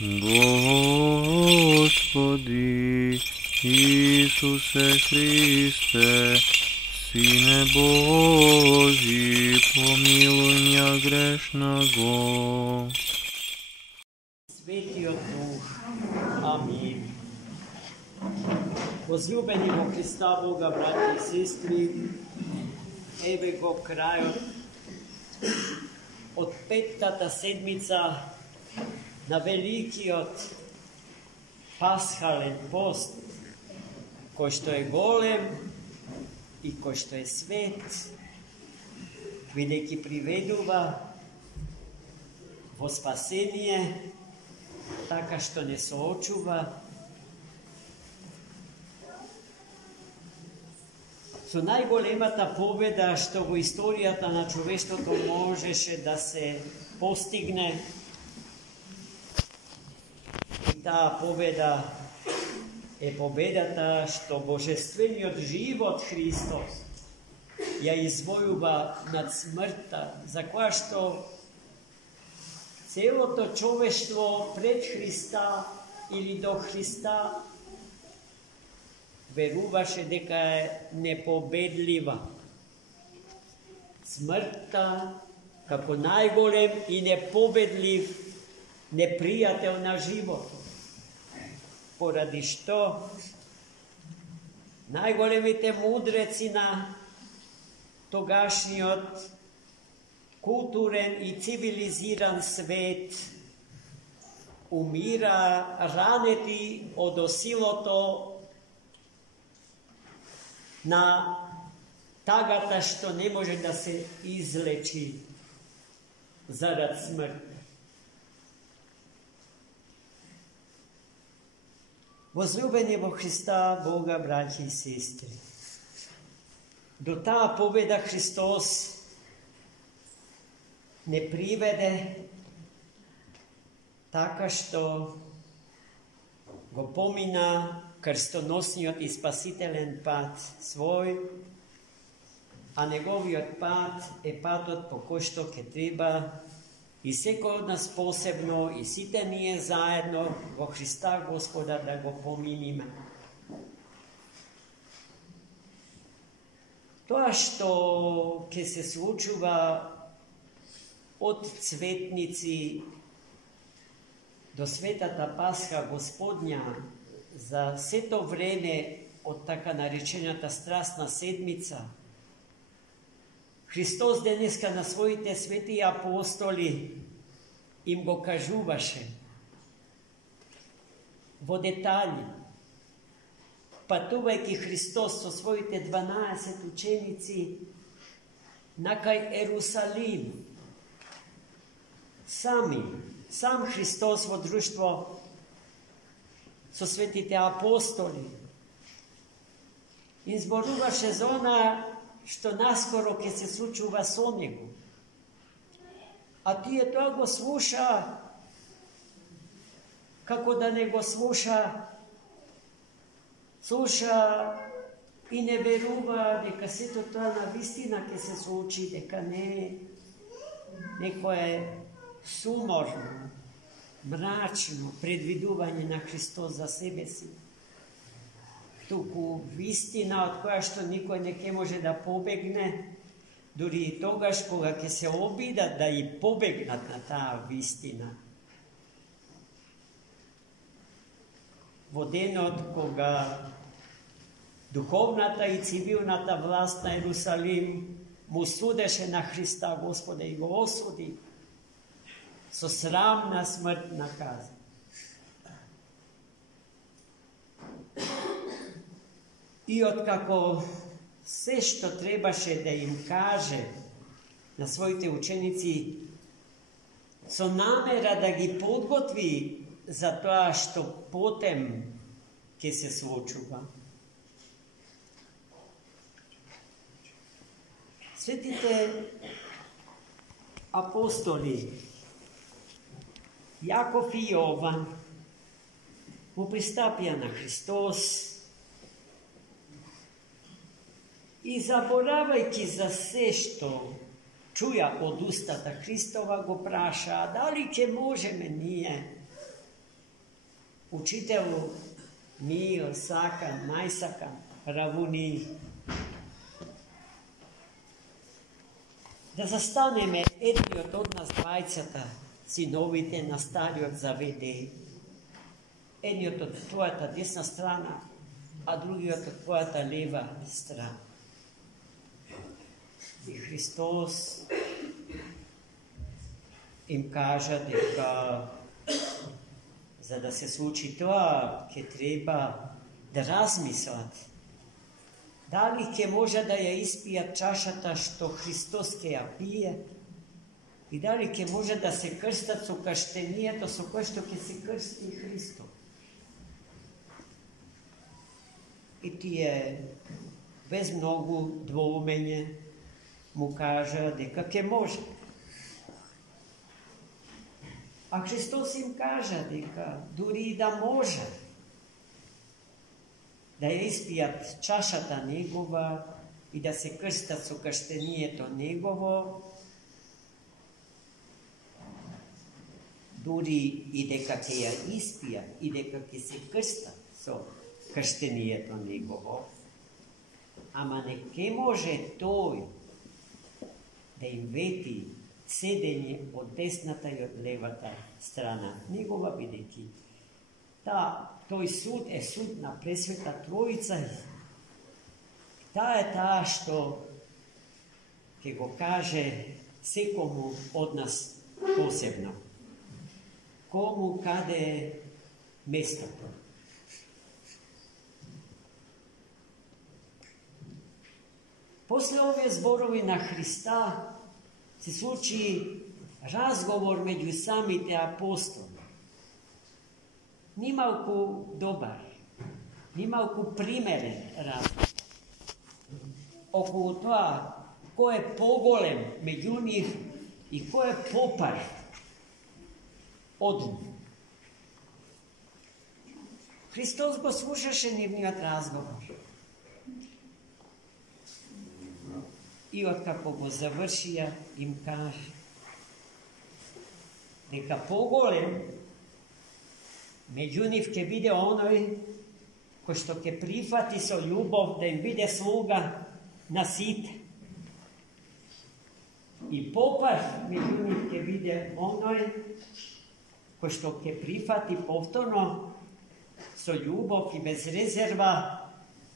Господи Исусе Христе, Сине Божий, помилуй меня грешного. Svetio Duh. Amin. Возлюбени во Христа Бога, брати и сестри, еве го крајот од петтата седмица на великиот пасхален пост, кој што е голем и кој што е свет, бидејќи приведува во спасение, така што не соочува со најголемата победа што во историјата на човештвото можеше да се постигне. И таа победа е победата што божествениот живот Христос ја извојува над смртта, за која што целото човештво пред Христа или до Христа веруваше дека е непобедлива. Смртта како најголем и непобедлив непријател на животот. Поради што најголемите мудреци на тогашниот културен и цивилизиран свет умира ранети од осилото на тагата што не може да се излечи зарад смрт. Возлюбени во Христа Бога, браќи и сестри, до таа победа Христос не приведе така што го помина крстоносниот и спасителен пат свој, а неговиот пат е патот по кој што ќе треба и секој од нас посебно и сите ние заедно во Христа Господа да го поминиме. Тоа што ќе се случува од цветници до светата Пасха Господња за сето време од така наречената страстна седмица, Христос денеска на своите свети апостоли им го кажуваше во детали, патувајќи Христос со своите 12 ученици накај Ерусалим. Сам Христос во друштво со светите апостоли изборуваше за она што наскоро ќе се случува со него. А тие тоа го слуша, како да не го слуша и не верува дека сето тоа на вистина ќе се случи, дека не е некое суморно, мрачно предвидување на Христос за себе си, туку вистина од која што никој не ќе може да побегне, дури и тогаш кога ќе се обидат да и побегнат на таа вистина. Во денот кога духовната и цивилната власт на Ерусалим му судеше на Христа Господа и го осуди со срамна смртна казна. И откако се што требаше да им каже на своите ученици со намера да ги подготви за тоа што потем ќе се случува, светите апостоли Јаков и Јован му пристапија на Христос и заборавајќи за се што чуја од устата Христова, го прашаа дали ќе можеме ние Учителю, мил, сакам, најсакам, равуни. Да застанеме едниот од нас двајцата, синовите на Стариот Завет, едниот од твојата десна страна, а другиот од твојата лева страна. И Христос им кажа дека за да се случи тоа, ќе треба да размислат дали ќе може да ја испијат чашата што Христос ќе ја пие и дали ќе може да се крстат со крштенијето со кое што ќе се крсти Христос. И тие без многу двоумење му кажа дека ќе може. А Христос им кажа дека дури и да може да ја испијат чашата негова и да се крстат со крштенијето негово, дури и дека ќе ја испијат и дека ќе се крстат со крштенијето негово, ама не ќе може тој да им вети седење од десната и од левата страна негова, бидејќи тој суд е суд на Пресвета Тројица. Таа е таа што ќе го каже секому од нас посебно. Кому каде е местото. После овие зборови на Христа се случи разговор меѓу самите апостоли. Нималку добар, нималку примерен разговор. Околу тоа кој е поголем меѓу нив и кој е попар од нив. Христос го слушаше нивниот разговор. И откако го завршија, им каже дека поголем меѓу нив ќе биде оној кој што ќе прифати со љубов да им биде слуга на сите. И попар меѓу нив ќе биде оној кој што ќе прифати повторно со љубов и без резерва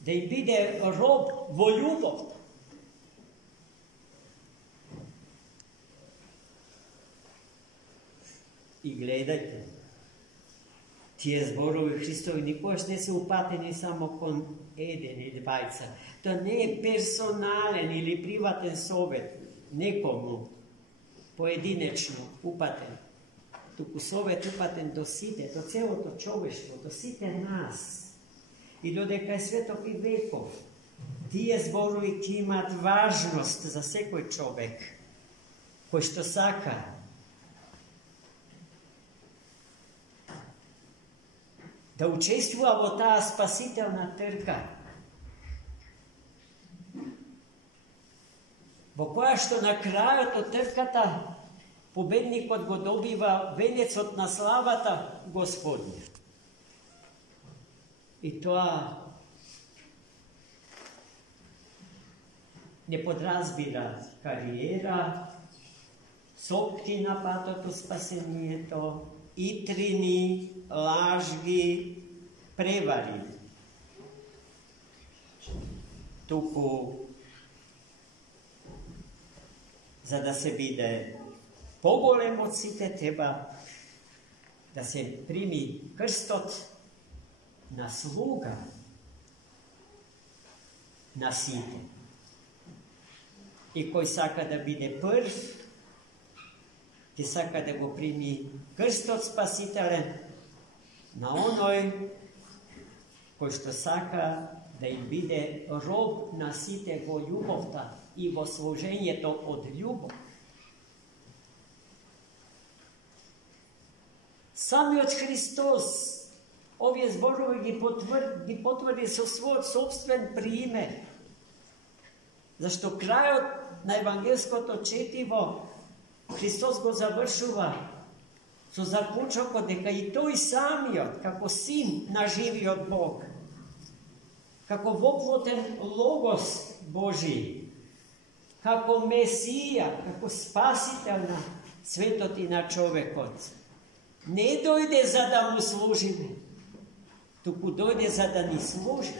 да им биде роб во љубов. И гледајте, тие зборови Христови никогаш не се упатени само кон еден или двајца. Тоа не е персонален или приватен совет некому поединечно упатен, туку совет упатен до сите, до целото човештво, до сите нас. И додека е светот и веков, тие зборови ќе имаат важност за секој човек кој што сака да учествува во таа спасителна трка, во која што на крајот од трката победникот го добива венецот на славата Господня. И тоа не подразбира кариера, сопки на патото спасението, итрини, лажги, превари. Туку, за да се биде поголем од сите, треба да се прими крстот на слуга на сите. И кој сака да биде прв, ќе сака да го прими крстот спасителен на оној кој што сака да им биде роб на сите во љубовта и во служењето од љубов. Самиот Христос овие зборови ги потврди со својот собствен пример, зашто крајот на евангелското четиво Христос го завршува со заклучокот дека и тој самиот, како син на живиот Бог, како воплотен Логос Божи, како Месија, како спасител на светот и на човекот, не дојде за да му служиме, туку дојде за да ни служи.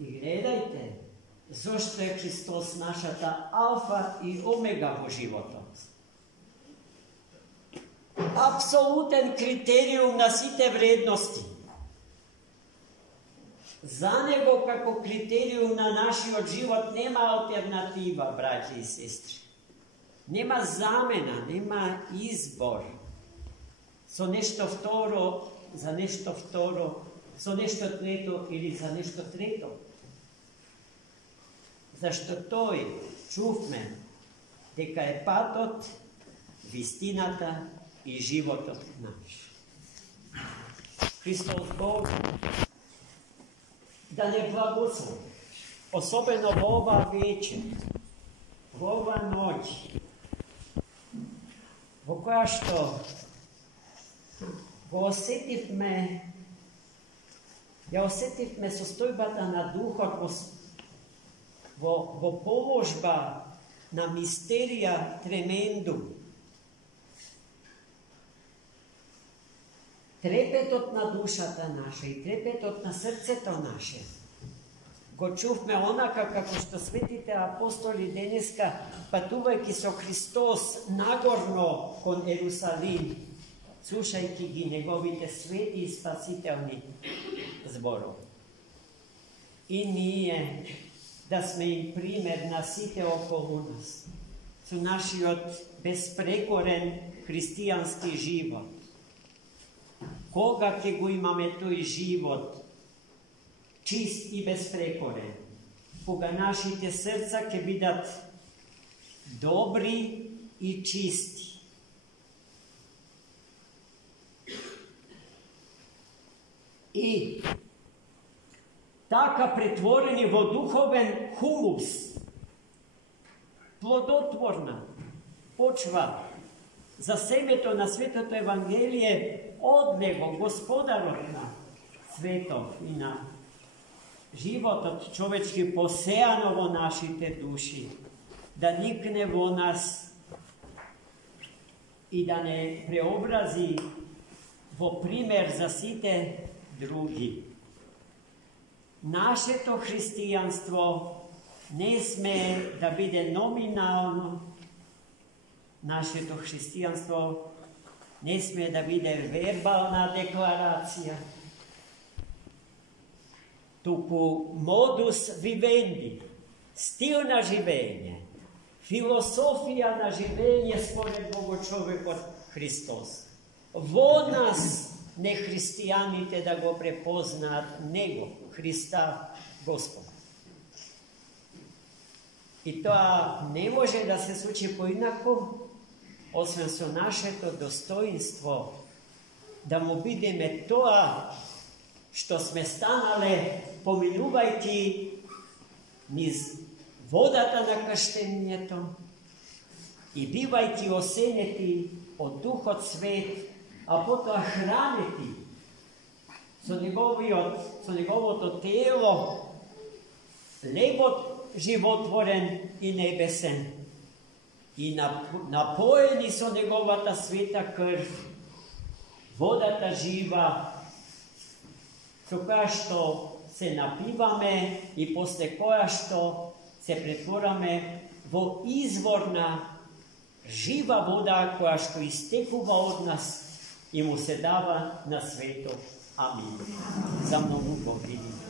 И гледајте, зошто е Христос нашата алфа и омега во животот. Апсолутен критериум на сите вредности. За него како критериум на нашиот живот нема алтернатива, браќи и сестри. Нема замена, нема избор. Со нешто второ, за нешто второ, со нешто трето или за нешто трето. Зашто тој чувме дека е патот, вистината и животот наш. Христос Бог да не благослови, особено во ова вечер, во ова ноќ, во која што го осетивме, ја осетивме состојбата на духот во положба на мистерија тремендум. Трепетот на душата наша и трепетот на срцето наше го чувме онака како што светите апостоли денеска, патувајќи со Христос нагорно кон Ерусалим, слушајќи ги неговите свети и спасителни зборови. И ние да сме им пример на сите околу нас, со нашиот безпрекорен христијански живот. Кога ќе го имаме тој живот, чист и безпрекорен? Кога нашите срца ќе бидат добри и чисти. И така претворени во духовен хумус, плодотворна почва за семето на Светото Евангелие од него, Господарот на светот и на животот човечки посеано во нашите души, да никне во нас и да не преобрази во пример за сите други. Нашето христијанство не сме да биде номинално, нашето христијанство не сме да биде вербална декларација, туку модус вивенди, стил на живење, философија на живење според Богочовекот Христос. Во нас не христијаните да го препознаат Него, Христа Господ. И тоа не може да се случи поинако, освен со нашето достоинство, да му бидеме тоа што сме станале поминувајќи низ водата на крштењето и бивајќи осенети од Духот Свет, а потоа хранети со неговото тело, лебот животворен и небесен, и напоени со неговата света крв, водата жива, со која што се напиваме и после која што се претвораме во изворна жива вода која што истекува од нас и му се дава на светот. Амин. За многу години.